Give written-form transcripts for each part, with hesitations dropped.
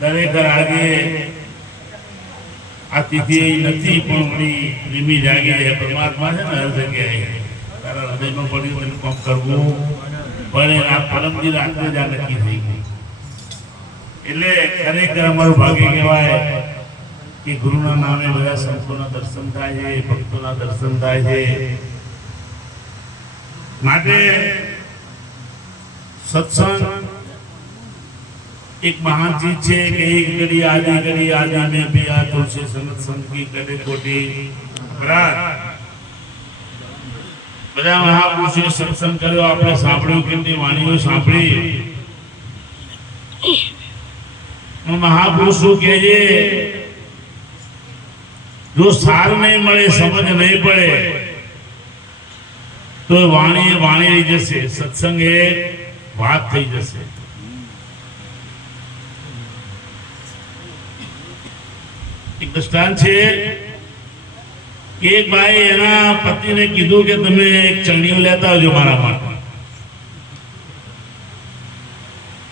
ખરેખર આજે આ તિથિ નથી પણ વળી ધીમી જાગી છે. પરમાત્મા છે ને હર જગ્યાએ તારા હૃદયમાં પડ્યું એનું કામ કરવું પડે. આ પરમજી રાત્રે જ આ નક્કી થઈ ગઈ. એટલે ખરેખર અમારું ભાગ્ય કહેવાય કે ગુરુના નામે બધા સંતોના દર્શન થાય છે, ભક્તોના દર્શન થાય છે. માટે સત્સંગ एक महान चीज है कि एक घड़ी आदि में भी आ तुलसी संगत संत की कदे कोटी બધા મહાપુરુષોએ સત્સંગ કર્યો, આપણે સાંભળ્યું, કેટલી વાણીઓ સાંભળી. મહાપુરુષો કહે છે જો સાર નહીં મળે, સમજ નહીં પડે તો વાણી રહી જશે, સત્સંગ એ વાત થઈ જશે. એક દ્રષ્ટાંત છે કે એક ભાઈ એના પતિને કીધું કે તમે એક ચણિયું લેતા આવજો મારા માટે.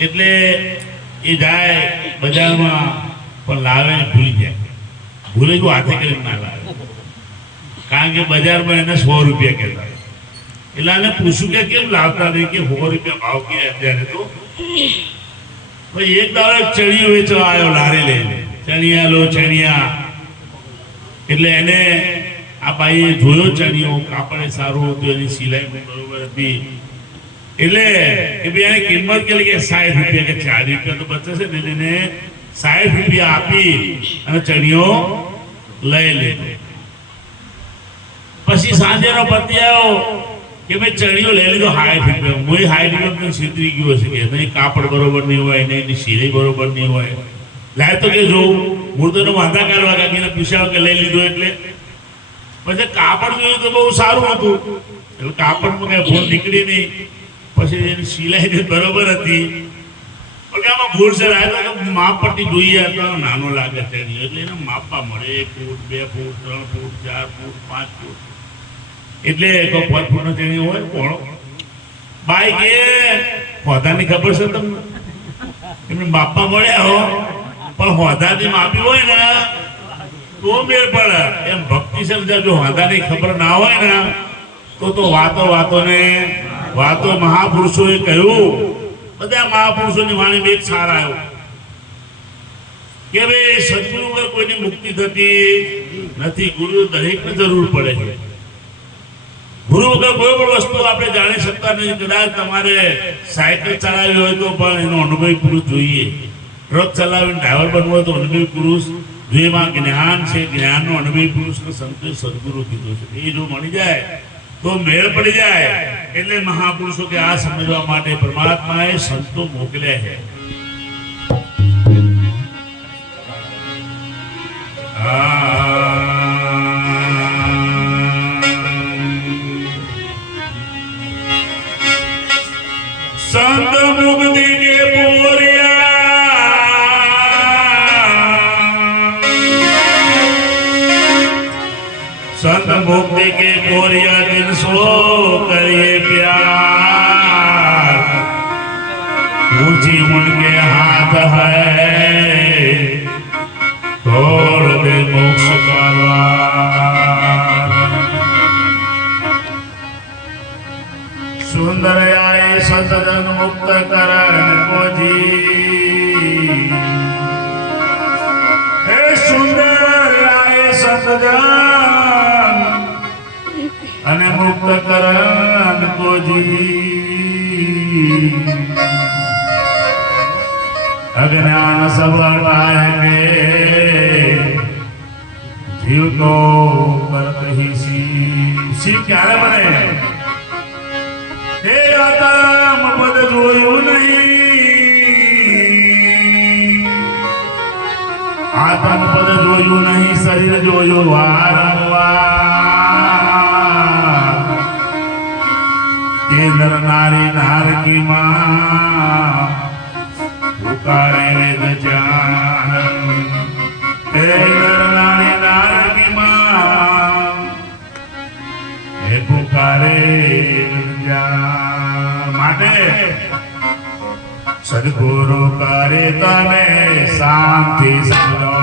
એટલે એ જાય બજારમાં પણ લાવે ને ભૂલી જાય. ભૂલે તો હાથે કરીને ના લાવે, કારણ કે બજારમાં એને 100 રૂપિયા કહેતા. એટલે આને પૂછ્યું કે કેમ લાવતા નહીં, કે 100 રૂપિયા ભાવ કે અત્યારે તો. એક દાડો ચણિયું વેચવા આવ્યો લારી લઈને, ચણિયા. એટલે એને આ ભાઈએ જોયો ચણિયો, કાપડ સારું હતું, એની સિલાઈ બરોબર હતી. એટલે કે ભાઈ એને કિંમત કેટલી કે 60 રૂપિયા, કે 40 રૂપિયા તો બચે છે ને. એને 60 રૂપિયા આપી અને ચણિયો લઈ લીધો. પછી સાંજેનો પતિ આવ્યો કે ભાઈ ચણિયો લઈ લીધો 60 રૂપિયા. હું 60 રૂપિયા સીતરી ગયો છે કે નહીં, કાપડ બરોબર નહીં હોય, એની સિલાઈ બરોબર નહીં હોય. લાય તો કે જોઉં મૂર્તોનો વાંધા કાઢવા કાકીને પૂછ્યા કે લઈ લીધો. એટલે પછી કાપડ જોયું તો બહુ સારું હતું, એટલે કાપડમાં કઈ ભૂલ નીકળી નહીં. પછી એની સિલાઈ બરોબર હતી, પણ આમાં ભૂલ છે. માપ પટ્ટી જોઈએ તો નાનો લાગે છે, એટલે એને માપવા મળે 1 ફૂટ, 2 ફૂટ, 3 ફૂટ, 4 ફૂટ, 5 ફૂટ. એટલે 5 ફૂટનો ચણી હોય પોણો. બાઈ કે હોદાની ખબર છે તમને? એમને માપવા મળ્યા હો, પણ હોદાની માપી હોય ને તો મેળ પડે. એમ ભક્તિ સમજા જો હોદાની ખબર ના હોય ને તો વાતો મહાપુરુષોએ કહ્યું. બધા મહાપુરુષોની વાણીમાં એક સાર આવ્યો કે ભાઈ સદગુરુ વગર કોઈની મુક્તિ થતી નથી. ગુરુ દરેકને જરૂર પડે છે. ગુરુ વગર કોઈ પણ વસ્તુ આપણે જાણી શકતા નથી. કદાચ તમારે સાયકલ ચલાવી હોય તો પણ એનો અનુભવી પુરુષ જોઈએ. ટ્રક ચલાવીને ડ્રાઈવર બનવો હોય તો અનુભવી પુરુષ જોઈએ. એમાં જ્ઞાન છે, જ્ઞાનનો અનુભવી પુરુષને સંતો સદગુરુ કીધો છે. એ જો મળી જાય તો મેળ પડી જાય. એટલે મહાપુરુષો કે આ સમજવા માટે પરમાત્માએ સંતો મોકલ્યા છે. संत मुक्ति के संत मुक्ति के पोरिया दिल सो करिए प्यार. ऊंची उनके हाथ है, तोड़ दे मोक्ष का द्वार. सुंदर आए सतजन मुक्त करण को जी. हे सुंदर आए सतजन અને મુક્ત કરણ કો જી. અજ્ઞાન સબ હટાएंगे, જીવ તો કરત ही શિવ ક્યારે બને? હે આત્મ પદ જોયું નહીં, આત્મ પદ જોયું નહીં, શરીર જોયું વારંવાર. નર નારી નાર की माँ पुकारे वेद जान. हे नर नारी नार की माँ हे पुकारे वेद जान. માટે સદગુરુ કરે તને શાંતિ સમજો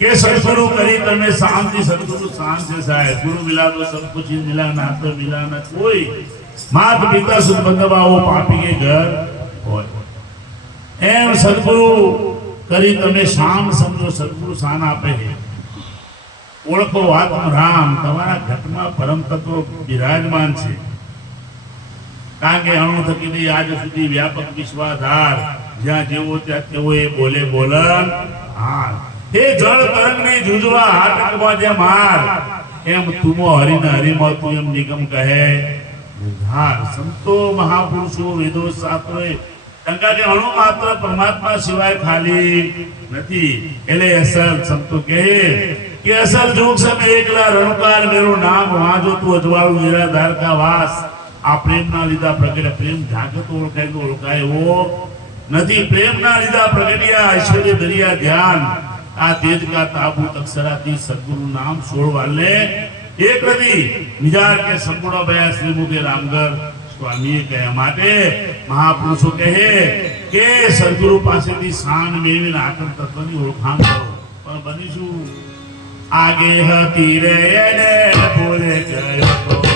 के सदगुरु करी तने शांति सदगुरु शांत से साहेब गुरु मिला तो सब कुछ ही मिला ना तो मिला ना कोई मात पिता सुध बंधवा वो पापी के घर होय एम सदगुरु करी तने शाम समझो सदगुरु शान आपे है ओळखो आत्म राम તમારા ઘટમાં પરમ તત્વ બિરાજમાન છે કારણ કે અણુ થકી આજ સુધી વ્યાપક વિશ્વાધાર જ્યાં જેવો ત્યાં તેવો એ બોલે બોલન હા हे जल तरंग ने जुजवा हाटकवा जे मार एम तुमो हरि न हरि म तू एम निगम कहे बुधार संतो महापुरुषो वेदो शास्त्रोए तंका के अणु मात्र परमात्मा सिवाय खाली नथी एले असल संतो कहे कि असल जोग समय एकला रणकार मेरो नाम वहां जो तू अजवाळू निराधार का वास आ प्रेम ना लीधा प्रगट प्रेम जागत ओळखाय तो ओळखाय वो नथी प्रेम ना लीधा प्रगटिया ऐश्वर्य दरिया ध्यान आ तेज का ताबूत अक्षराती सद्गुरु नाम सोड़ वाले एक रवि निजार के संपूर्ण भया श्रीमुखे रामगर स्वामी कहे माटे महापुरुषो कहे के सद्गुरु पासेथी शान मेळवीने आत्म तत्वनी ओळखाण करो पण बनीशु आगे हती रे एने बोले गयो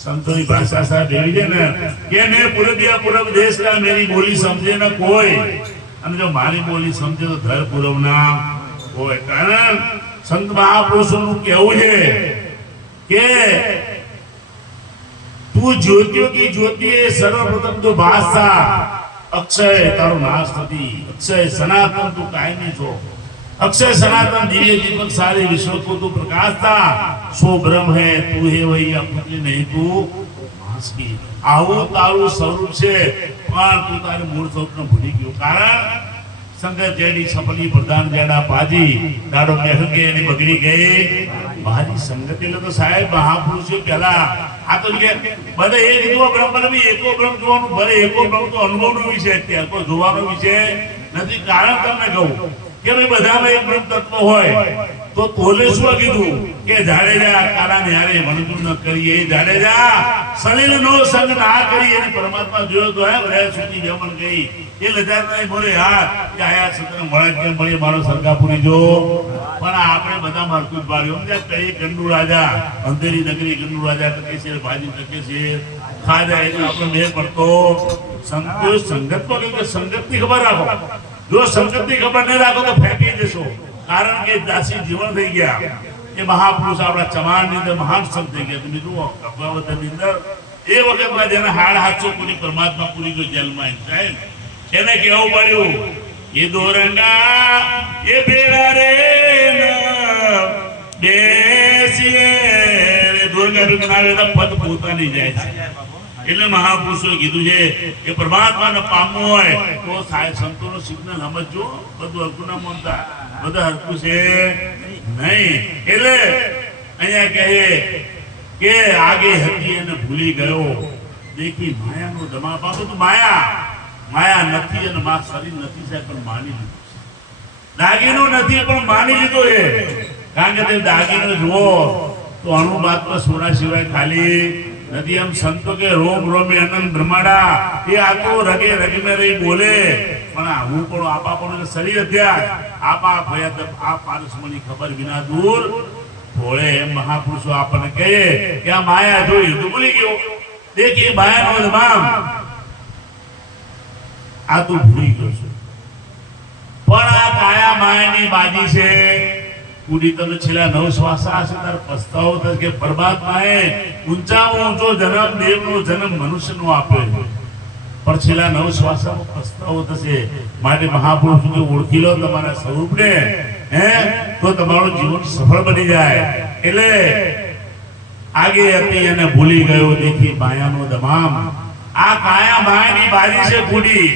संतों की भाषा सा देवी है ना कि मैं पूर्विया पूर्व देश का मेरी बोली समझे ना कोई અને જો મારી બોલી સમજે તો ધર પૂરવ ના હોય કારણ સંત મહાપુરુષોનું કહેવું છે કે તું જ્યોતિઓ की ज्योति है सर्वप्रथम तो भाषा अक्षय तारो नाश थी अक्षय सनातन तू कायमी छो अक्षय सनातन दिव्य दीपक सारे विश्व को तू प्रकाश था सो ब्रह्म है तू है वही अपनी नहीं तू मास की आवो तारू स्वरूप છે પણ તું તારે મૂળ સ્વરૂપને ભૂલી ગયો કારણ સંગત જેડી સફલી પ્રધાન જેડા પાજી દાડો બેહ કે એની બગડી ગઈ મારી સંગત એટલે તો સાહેબ મહાપુરુષો પેલા આ તો કે બધે એક કીધું બ્રહ્મ બી એકો બ્રહ્મ જોવાનું ભલે એકો બ્રહ્મ તો અનુભવનો વિષય અત્યારે કોઈ જોવાનો વિષય નથી કારણ તમને કહું કે ભાઈ બધામાં એક બ્રહ્મ તત્વ હોય તો તોલે શું કીધું કે જાડેજા કાળા ને હારે વણજુ ન કરીએ જાડેજા સલીલ નો સંગ ના કરી એને પરમાત્મા જોયો તો હે રે સુધી જમણ ગઈ એ લજાર નહીં બોલે હા કે આયા સતર મળે કે મળે મારો સરકાપુરી જો પણ આપણે બધા મારકું પાડ્યો કે કઈ ગંડુ રાજા અંધેરી નગરી ગંડુ રાજા ટકે છે ભાજી ટકે છે ખાજા એટલે આપણે મેં પડતો સંતોષ સંગત તો કે સંગત ની ખબર રાખો જો સંગત ની ખબર નહીં રાખો તો ફેંકી જશો કારણ કે દાસી જીવન થઈ ગયા એ મહાપુરુષ આપણા ચમાણ ની અંદર મહાન સંત થઈ ગયા તમે જુઓ અભ્યાવતન ની અંદર એ વખતમાં જેને હાડ હાથસો પૂરી પરમાત્મા પૂરી ગયો જેલમાં સાહેબ એને કેવું પડ્યું એ દોરંગા એ બેડા રે બેસીએ દોરંગા બી બનાવે તો પદ પોતાની જાય છે એટલે મહાપુરુષોએ કીધું છે કે પરમાત્માને પામવું હોય તો સાહેબ સંતોનો સિગ્નલ સમજજો બધું હરકું ના માનતા બધા હરકું છે નહીં એટલે અહીંયા કહે કે આગે હતી એને ભૂલી ગયો દેખી માયાનો દમા પાપો તો માયા નથી અને માં શરીર નથી સાહેબ પણ માની લીધું દાગીનો નથી પણ માની લીધો એ કારણ કે તે દાગીનો જુઓ તો અણુ માત્ર સોના સિવાય ખાલી નથી એમ સંતો કે રોમ રોમે અનંત બ્રહ્માડા એ આ તો રગે રગે મેં રહી બોલે પણ હું પણ આપા પણ શરીર અધ્યાસ આપા ભયા આ પારસમની ખબર વિના દૂર ભોળે એમ મહાપુરુષો આપણને કહે કે આ માયા જોઈ તો ભૂલી ગયો દેખી માયાનો દબામ આ તું ભૂલી ગયો છે પણ આ કાયા માયાની બાજી છે કુડી તમે છેલ્લા 9 શ્વાસા હશે તાર પસ્તાવો થશે કે પરમાત્માએ ઊંચામાં ઊંચો જન્મ દેવનો જન્મ મનુષ્યનો આપ્યો છે પણ છેલ્લા 9 શ્વાસામાં પસ્તાવો થશે માટે મહાપુરુષોને ઓળખી લો તમારા સ્વરૂપને હે તો તમારું જીવન સફળ બની જાય એટલે આગે હતી એને ભૂલી ગયો દેખી માયાનો દમામ આ કાયા માયાની બાજી છે કુડી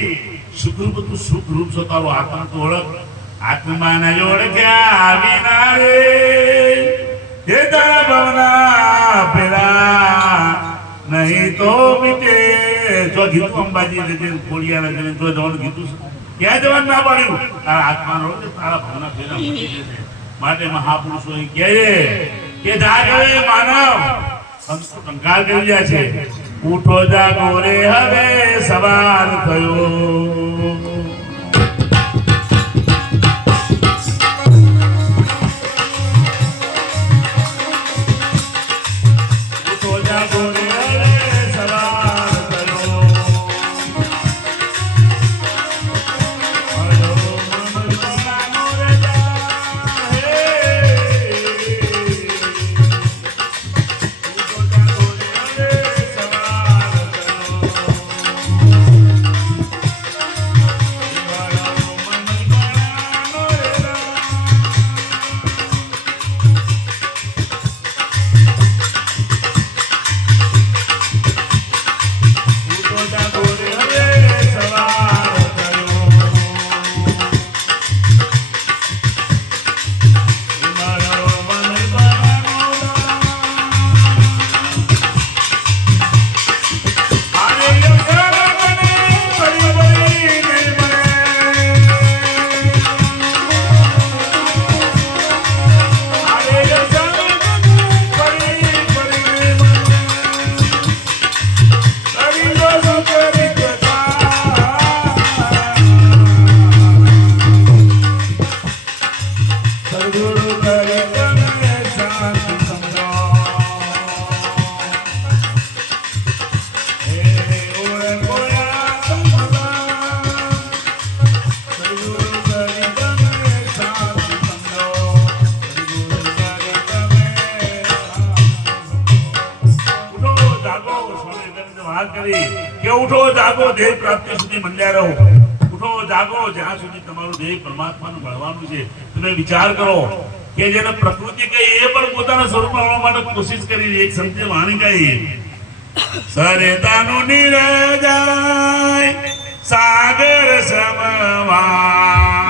સુખરૂપ તું સુખરૂપ છો તારો આત્મા તો ઓળખ આત્માના ઓળખ્યા આવીના રે એ તારા ભવના પેલા નહીં તો મીટે જો ગીતું અંબાજી જઈને ખોડિયાના જઈને જો જવાનું કીધું ક્યાં જવાનું ના પાડ્યું તારા આત્માનો તારા ભવના પેલા મટી જશે માટે મહાપુરુષો કહે કે જાગે માનવ સંતો કંકાળ કરી રહ્યા છે ઉઠો જાગો રે હવે સવાર થયો કે ઉઠો જાગો દેહ પ્રાપ્તિ સુધી મંડ્યા રહો ઉઠો જાગો જ્યાં સુધી તમારું દેહ પરમાત્માનું મળવાનું છે તમે વિચાર કરો કે જેને પ્રકૃતિ કહી એ પણ પોતાના સ્વરૂપમાં આવવા માટે કોશિશ કરી એક સંતે વાણી કહી સરેતાનું નિરજાય સાગર સમવા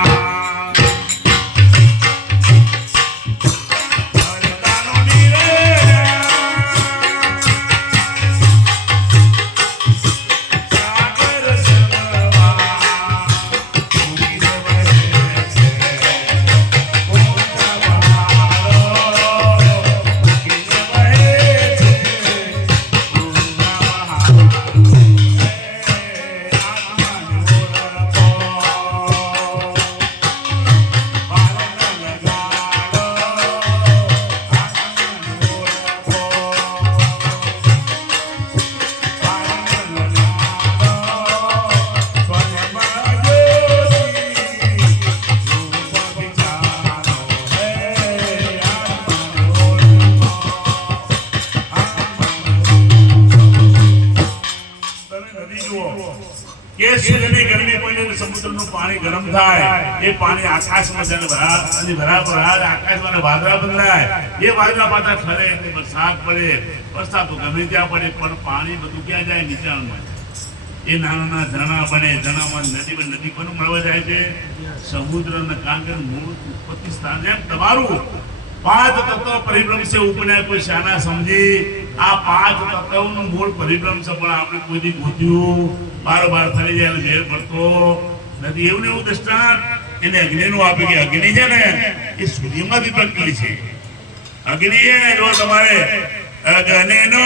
પાણી ગરમ થાય એ પાણી આકાશમાં જઈને આકાશમાં વાદળા બંધાય એ વાદળા પાછા ઠરે એટલે વરસાદ પડે વરસાદ તો ગમે ત્યાં પડે પણ પાણી બધું ક્યાં જાય નીચાણમાં એ નાના ઝરણા બને ઝરણામાં નદી પણ મળવા જાય છે સમુદ્રના કાંઠે મૂળ ઉત્પત્તિ સ્થાન એમ તમારું પાંચ તત્વ પરિભ્રમ છે ઉપન્યા કોઈ શાના સમજી આ પાંચ તત્વનું મૂળ પરિભ્રમ છે પણ આપણે કોઈ ગોત્યું બાર ફરી જાય મેળ પડતો નથી એવું ને એવું દ્રષ્ટાંત એને અગ્નિનું આપે કે અગ્નિ છે ને એ સૂર્યમાંથી પ્રગટેલી છે અગ્નિ છે ને જો તમારે અગ્નિનો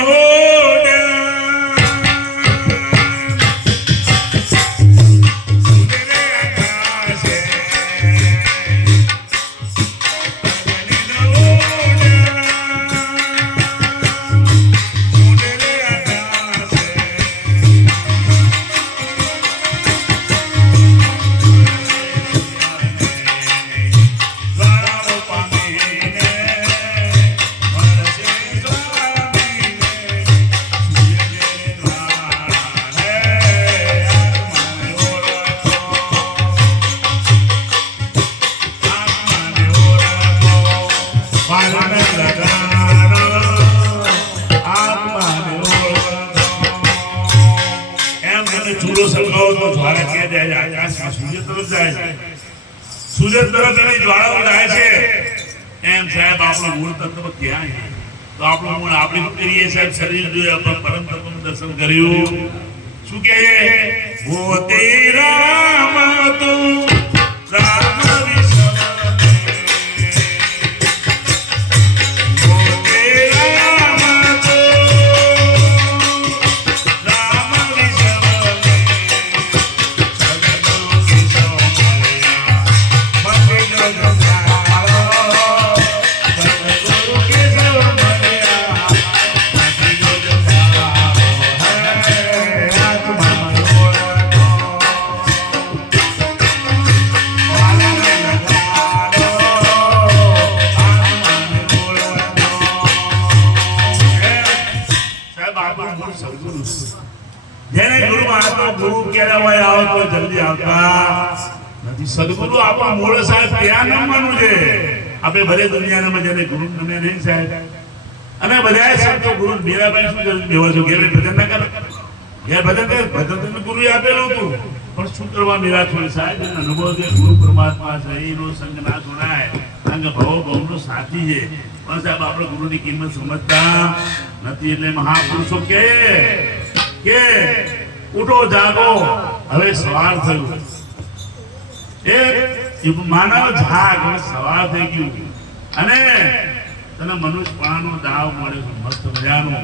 સૂર્ય તરફ એની જ્વાળાઓ જાય છે એમ સાહેબ આપણું મૂળ તત્વ ક્યાં છે તો આપણું મૂળ આપણે શું કરીએ સાહેબ શરીર જોઈએ આપણે પરમ તત્વનું દર્શન કર્યું શું કહે મોતે રામ તું રામ સદગુરુ આપણું મૂળ સાહેબ ત્યાં નમવાનું છે આપણે ભલે દુનિયામાં જેને ગુરુ નમે નહીં સાહેબ અને બધાએ સંતો ગુરુ મીરાબાઈ શું જરૂર બેવા છો ઘેર ભજન ના કરે ઘેર ભજન કરે ભજન ગુરુ આપેલું હતું પણ શું કરવા મીરા છોડી સાહેબ અનુભવ છે ગુરુ પરમાત્મા છે એનો સંગ ના છોડાય કારણ કે ભવ ભવનો સાથી છે પણ સાહેબ આપણે ગુરુની કિંમત સમજતા નથી એટલે મહાપુરુષો કે ઉઠો જાગો હવે સવાર થયું એક માનવ જાગ સવાર થઈ ગયું અને તને મનુષ્યપણાનો દાવ મળ્યો છે મસ્ત મજાનો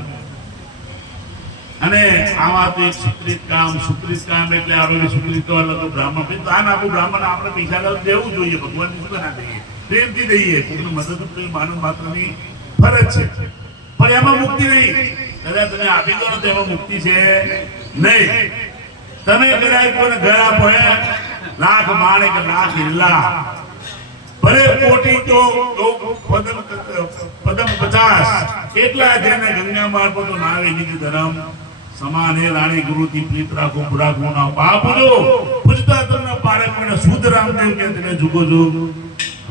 અને આવા તો એક સુકૃત કામ એટલે આપણે સુકૃત તો અલગ બ્રાહ્મણ દાન આપું બ્રાહ્મણ આપણે પૈસા દેવું જોઈએ ભગવાન શું ના દઈએ પ્રેમથી દઈએ કોઈની મદદ માનવ માત્રની ફરજ છે પણ એમાં મુક્તિ નહીં કદાચ તમે આપી દો તો એમાં મુક્તિ છે નહીં તમે કદાચ કોઈને ઘર આપો લાખ માણેક લાખ હિલ્લા ભલે કોટી તો પદમ 50 એટલા જેને ગંગા માર્ગો તો નાવે નિજ ધર્મ સમાન હે રાણી ગુરુથી પ્રીત રાખો બુરા ગુના બાપજો પૂજતા તમને પારે કોઈને શુદ્ધ રામદેવ કે તમે જુગો જુગ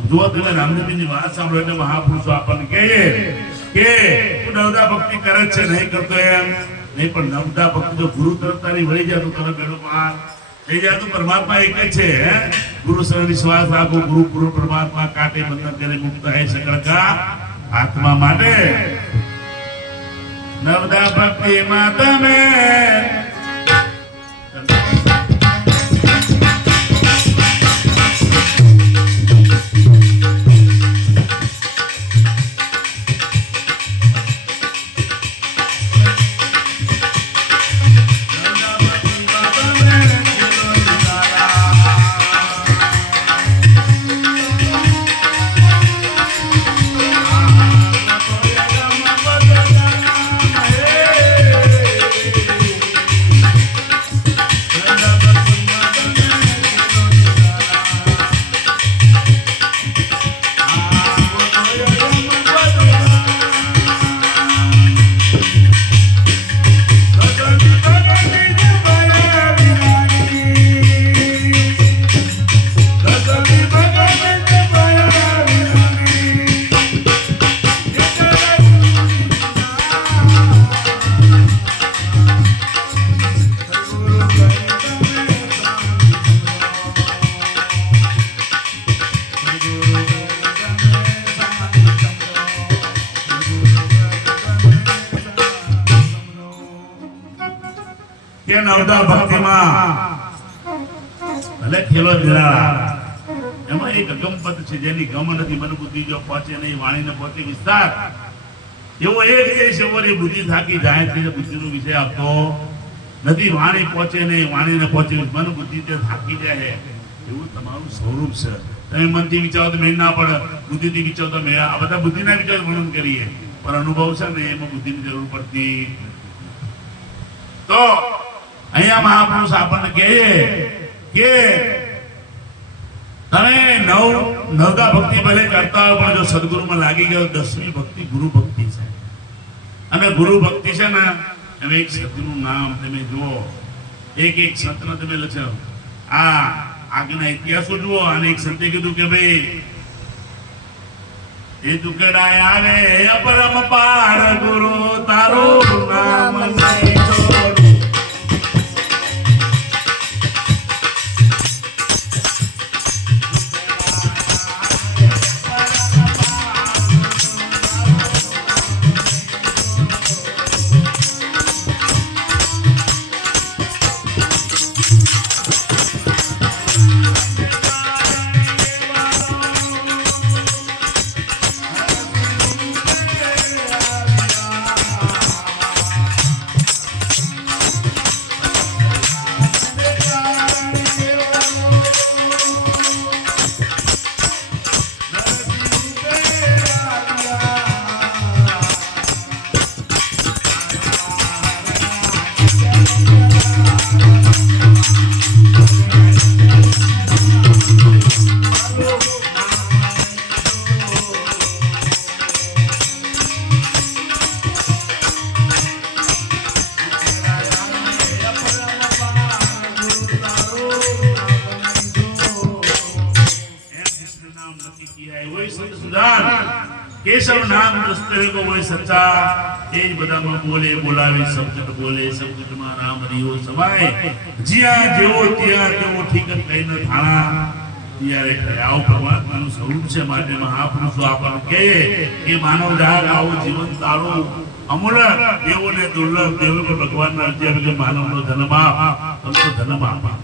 જો તમે રામદેવની વાત સાંભળો એટલે મહાપુરુષો આપણને કહે કે તું નવદા ભક્તિ કરે છે નહીં કરતો એમ નહીં પણ નવદા ભક્તિ જો ગુરુ તરફ તારી વળી જાય તો તને બેડો પાર થઈ જાય તો પરમાત્મા એક જ છે ગુરુ શરણ વિશ્વાસ રાખો ગુરુ પરમાત્મા કાટે બંધન કરે મુક્ત હે સકળ કા આત્મા માટે નવદા ભક્તિ માં તમે કે નવતા ભક્તિમાં ભલે ખેલો જરા એમાં એક અગમપદ છે જેની ગમ નથી મન બુદ્ધિ જો પહોંચે નહીં વાણીને પહોંચે વિસ્તાર એવો એક દેશ એવો બુદ્ધિ થાકી જાય તે બુદ્ધિનો વિષય આપતો નથી વાણી પહોંચે નહીં વાણીને પહોંચે મન બુદ્ધિ તે થાકી જાય એવું તમારું સ્વરૂપ છે તમે મનથી વિચારો તો મેળ ના પડે બુદ્ધિથી વિચારો તો મેળ આ બધા બુદ્ધિના વિચાર વર્ણન કરીએ પણ અનુભવ છે ને એમાં બુદ્ધિની જરૂર પડતી તો અહીંયા મહાપુરુષ આપણને કહે કે તમે નવદા ભક્તિ ભલે કરતા હોય પણ જો સદગુરુમાં લાગી ગયો 10મી ભક્તિ ગુરુ ભક્તિ છે અને ગુરુ ભક્તિ છે ને હવે એક સતનું નામ તમે જુઓ એક સંતને તમે લખો આ આગના ઇતિહાસો જુઓ અને એક સંતે કીધું કે ભાઈ એ ટુકડા આવે અપરમ પાર ગુરુ તારું નામ નહીં છોડું केशव नाम दस्ते को वो सच्चा तेज बदा में बोले बोलावे शब्द बोले शब्द में राम रियो समाए जिया जेवो त्या तेवो ठीक कई न थाना ત્યારે આવો પરમાત્માનું સ્વરૂપ છે માટે મહાપુરુષો આપણને કહે કે માનવ જાત આવો જીવન તારો અમૂલ્ય દેવોને દુર્લભ દેવો પર ભગવાનના અધ્યાય કે માનવનો જન્મ તમને જન્મ આપા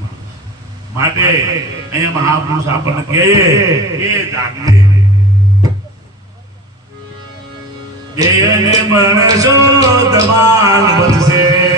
માટે અહીંયા મહાપુરુષ આપણને કહે કે જાગને દેયને મણસો દમાલ બનશે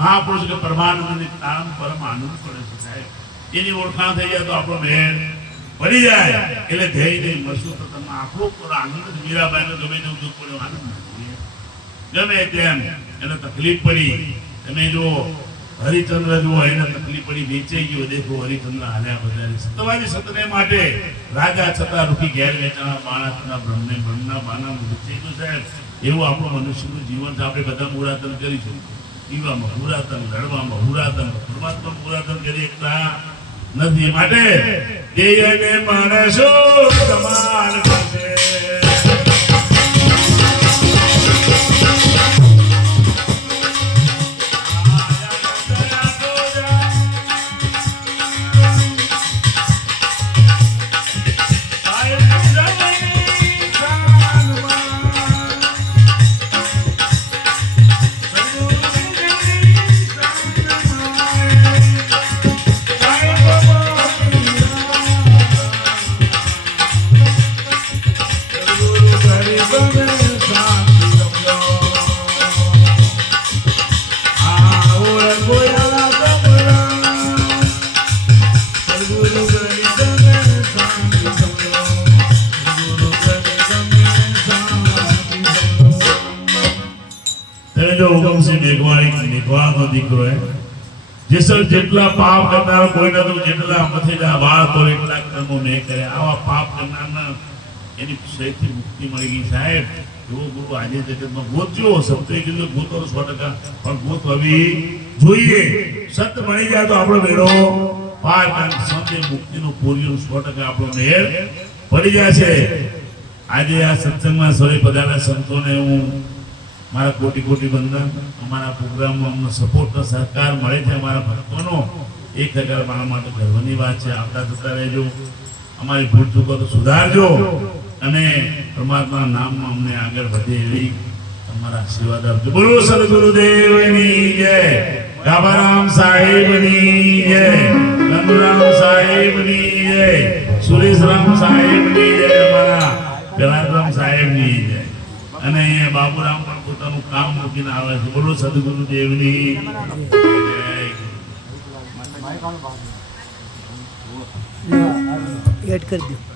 महापुरुष के परमानंद परम आनंद पड़े साहेब एनी ओळखाण થઈ જાય તો આપણો મેળ પડી જાય એટલે ધૈર્ય મસુ તો તમે આખો પર આનંદ મીરાબાઈ નો ગમે તેવું દુઃખ પડ્યો આનંદ ગમે તેમ એને તકલીફ પડી તમે જો હરિચંદ્ર જો એને તકલીફ પડી વેચાઈ ગયો દેખો હરિચંદ્ર હાલ્યા બજારી સતવાદી સતને માટે રાજા છતાં રૂકી ઘેર વેચાણા માણસના બ્રહ્મના બાના વેચાઈ ગયો સાહેબ એવું આપણું મનુષ્યનું જીવન છે આપણે બધા મુરાતન કરીશું પીવામાં પુરાતન લડવામાં પુરાતન પરમાત્મા પુરાતન કરી એકતા નથી માટે દેયને માણસો સમાન છે जो हुक्म से मेघवाणी મેઘવાળનો દીકરો હે જેસલ જેટલા પાપ કરનાર કોઈના તો જેટલા મથેલા વાળ તો એટલા કર્મો મેં કરે આવા પાપ કરનારના એની સહીથી મુક્તિ મળી ગઈ સાહેબ એવો ગુરુ આજે જગતમાં ગોત્યો સત્ય કીધું ગોતો 100% પણ ગોતવી જોઈએ સત્ય મળી જાય તો આપણો બેડો પાર કારણ સંતે મુક્તિનો પૂર્યો 100% આપણો મેળ પડી જાય છે આજે આ સત્સંગમાં સૌએ પધારેલા સંતોને હું મારા કોટી કોટી વંદન અમારા પ્રોગ્રામમાં અમને સપોર્ટનો સહકાર મળે છે અમારા ભક્તોનો 1000 મારા માટે ગર્વની વાત છે આવતા જતા રહેજો અમારી ભૂલ ચૂકો તો સુધારજો અને પરમાત્માના નામમાં અમને આગળ વધે એવી તમારા આશીર્વાદ આપજો બોલો સદગુરુદેવની જય ગાભારામ સાહેબની જય ગંગુરામ સાહેબની જય સુરેશરામ સાહેબની જય અમારા જલારામ સાહેબની જય અને અહીંયા બાબુરામ પણ પોતાનું કામ મૂકીને આવે છે બોલો સદગુરુદેવની એડ કરી દો